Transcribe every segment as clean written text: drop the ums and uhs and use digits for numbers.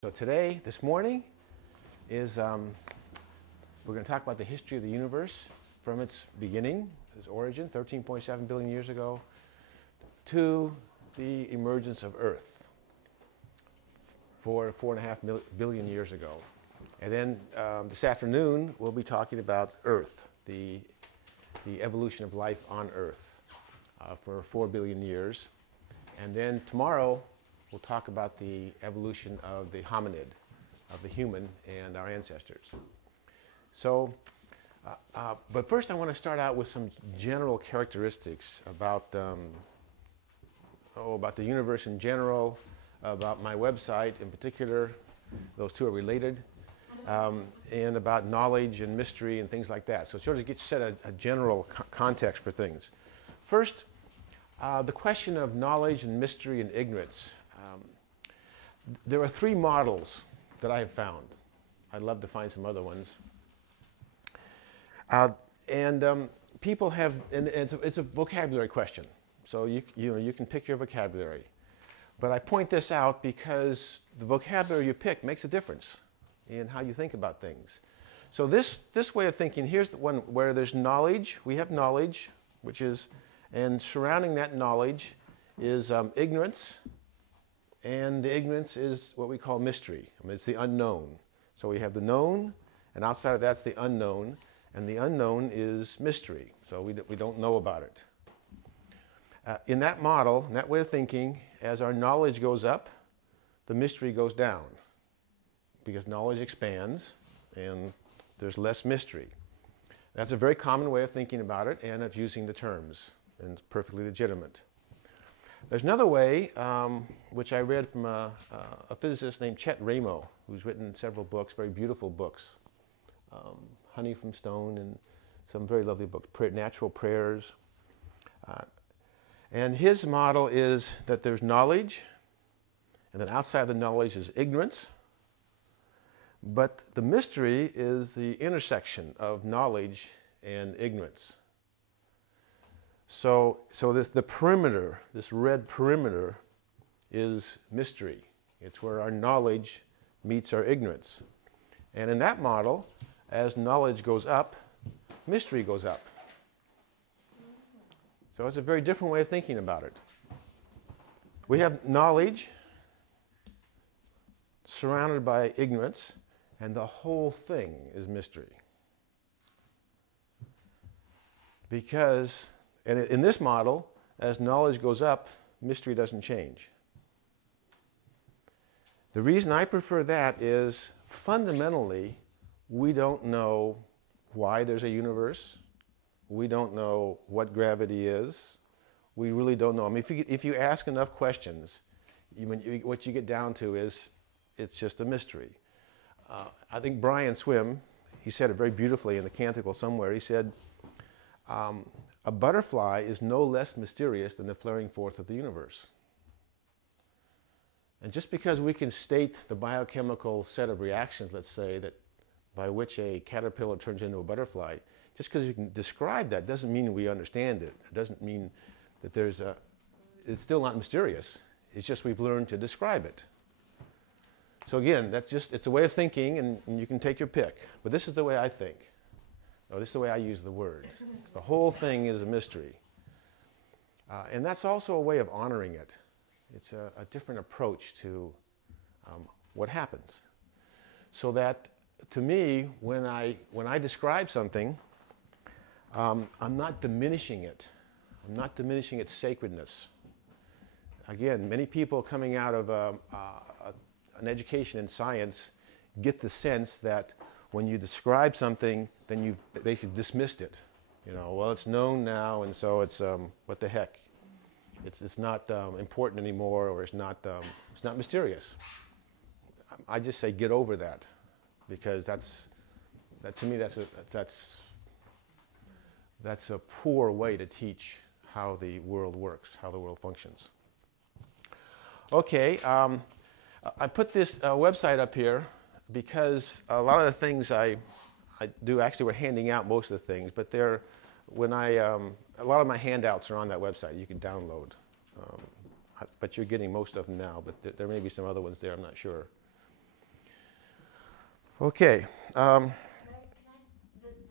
So today, this morning, is we're going to talk about the history of the universe from its beginning, its origin, 13.7 billion years ago, to the emergence of Earth, 4.5 billion years ago. And then this afternoon, we'll be talking about Earth, the evolution of life on Earth for 4 billion years. And then tomorrow, we'll talk about the evolution of the hominid, of the human and our ancestors. So, but first I want to start out with some general characteristics about, about the universe in general, about my website in particular. Those two are related. And about knowledge and mystery and things like that. So sort of set a general context for things. First, the question of knowledge and mystery and ignorance. There are three models that I have found. I'd love to find some other ones. People have, and it's a vocabulary question. So you can pick your vocabulary. But I point this out because the vocabulary you pick makes a difference in how you think about things. So this way of thinking, here's the one where there's knowledge. We have knowledge, which is, and surrounding that knowledge is ignorance. And the ignorance is what we call mystery. I mean, it's the unknown. So we have the known, and outside of that's the unknown. And the unknown is mystery. So we don't know about it. In that model, in that way of thinking, as our knowledge goes up, the mystery goes down. Because knowledge expands, and there's less mystery. That's a very common way of thinking about it, and of using the terms, and it's perfectly legitimate. There's another way, which I read from a physicist named Chet Ramo, who's written several books, very beautiful books. Honey from Stone and some very lovely books, Natural Prayers. And his model is that there's knowledge, and then outside the knowledge is ignorance. But the mystery is the intersection of knowledge and ignorance. So the perimeter, this red perimeter, is mystery. It's where our knowledge meets our ignorance. And in that model, as knowledge goes up, mystery goes up. So it's a very different way of thinking about it. We have knowledge surrounded by ignorance, and the whole thing is mystery. Because, and in this model, as knowledge goes up, mystery doesn't change. The reason I prefer that is, fundamentally, we don't know why there's a universe. We don't know what gravity is. We really don't know. I mean, if you ask enough questions, what you get down to is, it's just a mystery. I think Brian Swim, he said it very beautifully in the Canticle somewhere. He said, a butterfly is no less mysterious than the flaring forth of the universe. And just because we can state the biochemical set of reactions, let's say, that by which a caterpillar turns into a butterfly, just because you can describe that doesn't mean we understand it. It doesn't mean that it's still not mysterious. It's just we've learned to describe it. So again, it's a way of thinking, and you can take your pick. But this is the way I think. No, this is the way I use the word. The whole thing is a mystery. And that's also a way of honoring it. It's a different approach to what happens. So that, to me, when I describe something, I'm not diminishing it. I'm not diminishing its sacredness. Again, many people coming out of an education in science get the sense that when you describe something, then you've basically dismissed it. You know, well, it's known now, and so it's what the heck? It's not important anymore, or it's not mysterious. I just say get over that, because to me that's a poor way to teach how the world works, how the world functions. Okay. I put this website up here because a lot of the things I do, actually we're handing out most of the things, but a lot of my handouts are on that website you can download. But you're getting most of them now, but there may be some other ones there, I'm not sure. Okay. The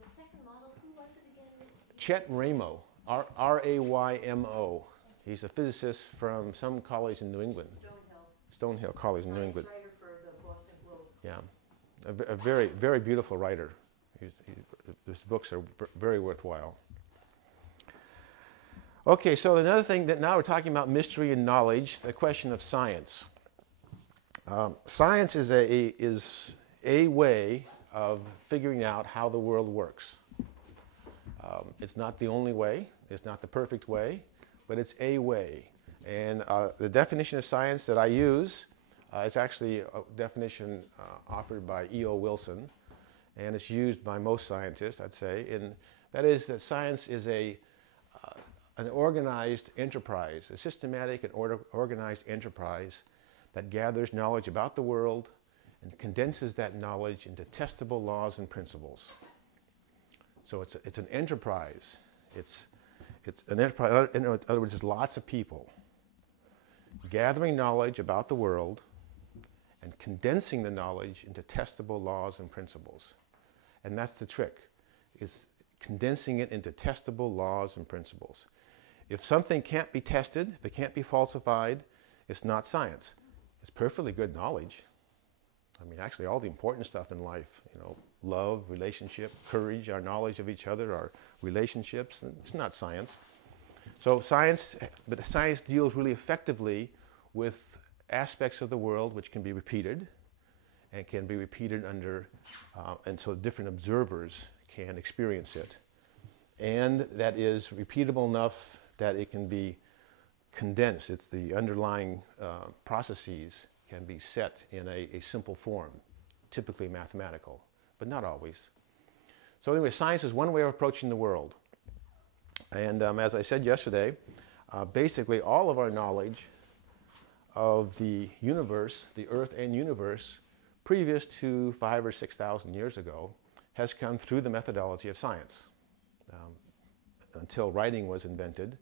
second model, who was it again? Chet Ramo, R-A-Y-M-O. He's a physicist from some college in New England. Stonehill College in New England. Science writer for the Boston Globe. Yeah, a very, very beautiful writer. His books are very worthwhile. Okay, so another thing that now we're talking about mystery and knowledge, the question of science. Science is a way of figuring out how the world works. It's not the only way, it's not the perfect way, but it's a way. And the definition of science that I use is actually a definition offered by E.O. Wilson, and it's used by most scientists, I'd say. And that is that science is an organized enterprise, a systematic and organized enterprise that gathers knowledge about the world and condenses that knowledge into testable laws and principles. So it's an enterprise. It's an enterprise. In other words, there's lots of people gathering knowledge about the world and condensing the knowledge into testable laws and principles. And that's the trick, is condensing it into testable laws and principles. If something can't be tested, if it can't be falsified, it's not science. It's perfectly good knowledge. I mean, actually, all the important stuff in life, you know, love, relationship, courage, our knowledge of each other, our relationships, it's not science. So science, but science deals really effectively with aspects of the world which can be repeated and can be repeated under, and so different observers can experience it. And that is repeatable enough that it can be condensed. It's the underlying processes can be set in a simple form, typically mathematical, but not always. So anyway, science is one way of approaching the world. And as I said yesterday, basically all of our knowledge of the universe, the Earth and universe, previous to 5,000 or 6,000 years ago, has come through the methodology of science. Until writing was invented,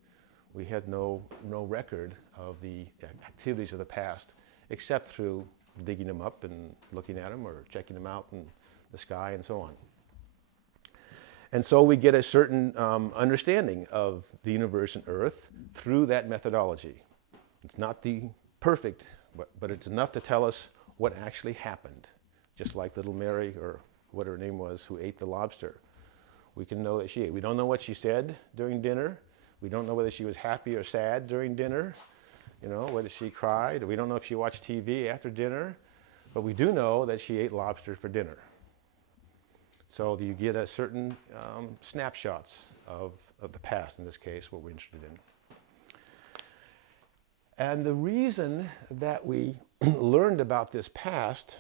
we had no record of the activities of the past, except through digging them up and looking at them or checking them out in the sky and so on. And so we get a certain understanding of the universe and Earth through that methodology. It's not the perfect, but it's enough to tell us what actually happened. Just like little Mary, or what her name was, who ate the lobster. We can know that she ate. We don't know what she said during dinner. We don't know whether she was happy or sad during dinner. You know, whether she cried. We don't know if she watched TV after dinner. But we do know that she ate lobster for dinner. So you get a certain snapshots of the past, in this case, what we're interested in. And the reason that we learned about this past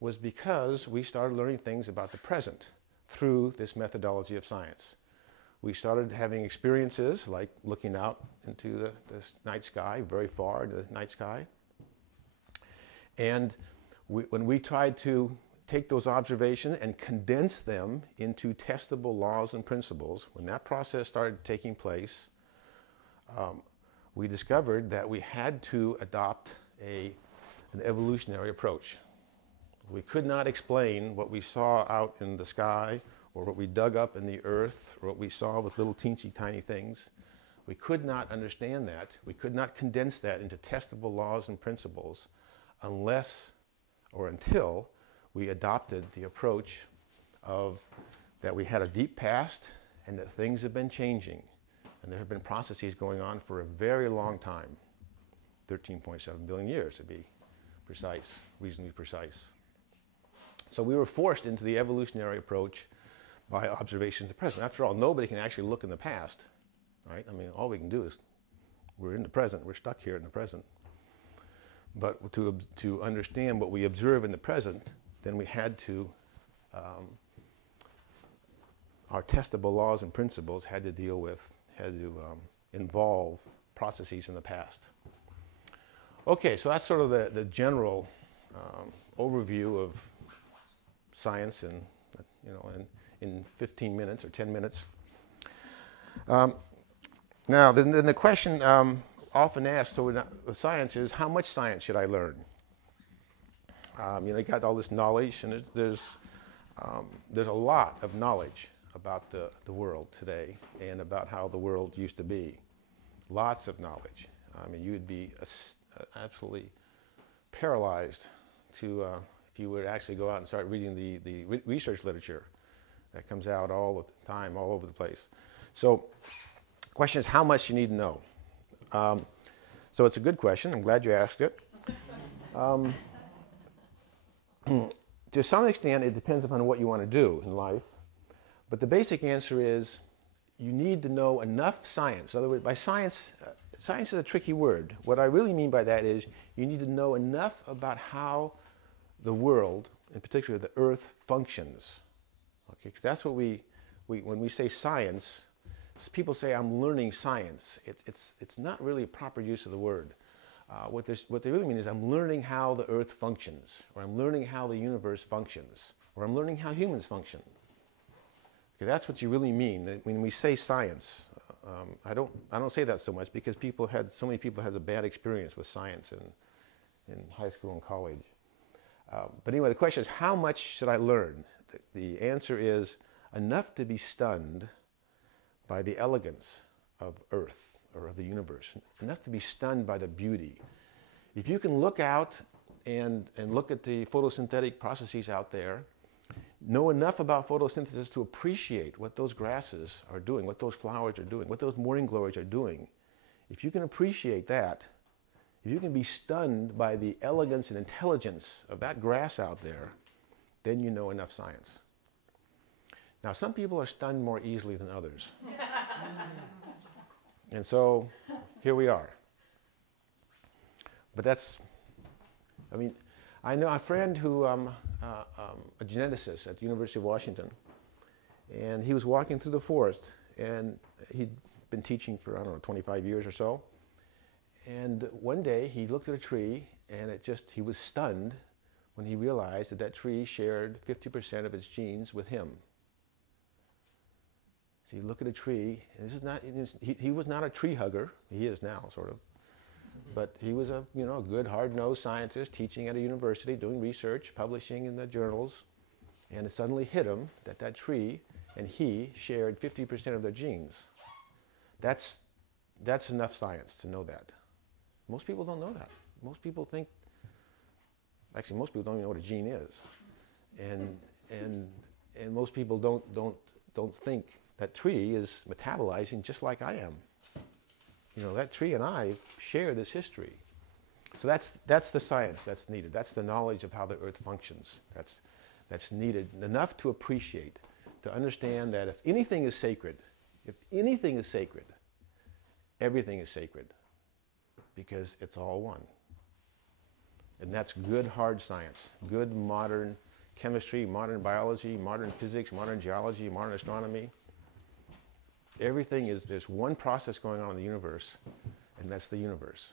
was because we started learning things about the present through this methodology of science. We started having experiences like looking out into the night sky, very far into the night sky. And when we tried to take those observations and condense them into testable laws and principles, when that process started taking place, we discovered that we had to adopt an evolutionary approach. We could not explain what we saw out in the sky, or what we dug up in the earth, or what we saw with little teensy tiny things. We could not understand that. We could not condense that into testable laws and principles unless or until we adopted the approach of that we had a deep past and that things have been changing. And there have been processes going on for a very long time, 13.7 billion years to be precise, reasonably precise. So we were forced into the evolutionary approach by observations of the present. After all, nobody can actually look in the past, right? I mean, all we can do is, we're in the present, we're stuck here in the present. But to understand what we observe in the present, then we had to, our testable laws and principles had to involve processes in the past. Okay, so that's sort of the general overview of science in 15 minutes or 10 minutes. Now, then the question often asked with science is, how much science should I learn? You got all this knowledge, and there's a lot of knowledge about the world today and about how the world used to be. Lots of knowledge. You would be absolutely paralyzed if you were to actually go out and start reading the research literature that comes out all the time, all over the place. So, the question is how much you need to know. So it's a good question. I'm glad you asked it. To some extent, it depends upon what you want to do in life. But the basic answer is you need to know enough science. In other words, by science, science is a tricky word. What I really mean by that is you need to know enough about how the world, in particular the Earth, functions. Okay, 'cause that's what when we say science, people say I'm learning science. It's not really a proper use of the word. What they really mean is I'm learning how the Earth functions, or I'm learning how the universe functions, or I'm learning how humans function. Okay, that's what you really mean when we say science. I don't say that so much because so many people had a bad experience with science in high school and college. But anyway, the question is how much should I learn? The answer is enough to be stunned by the elegance of Earth or of the universe, enough to be stunned by the beauty. If you can look out and look at the photosynthetic processes out there, know enough about photosynthesis to appreciate what those grasses are doing, what those flowers are doing, what those morning glories are doing. If you can appreciate that, if you can be stunned by the elegance and intelligence of that grass out there, then you know enough science. Now, some people are stunned more easily than others. And so, here we are. But I know a friend who, a geneticist at the University of Washington, and he was walking through the forest, and he'd been teaching for, 25 years or so. And one day he looked at a tree, and he was stunned when he realized that tree shared 50% of its genes with him. So you look at a tree, and he was not a tree hugger. He is now, sort of. But he was a good, hard-nosed scientist teaching at a university, doing research, publishing in the journals. And it suddenly hit him that tree and he shared 50% of their genes. That's enough science to know that. Most people don't know that. Most people think, actually most people don't even know what a gene is. And most people don't think that tree is metabolizing just like I am. That tree and I share this history. So that's the science that's needed. That's the knowledge of how the Earth functions. That's needed enough to appreciate, to understand that if anything is sacred, everything is sacred because it's all one. And that's good hard science, good modern chemistry, modern biology, modern physics, modern geology, modern astronomy. Everything there's one process going on in the universe, and that's the universe.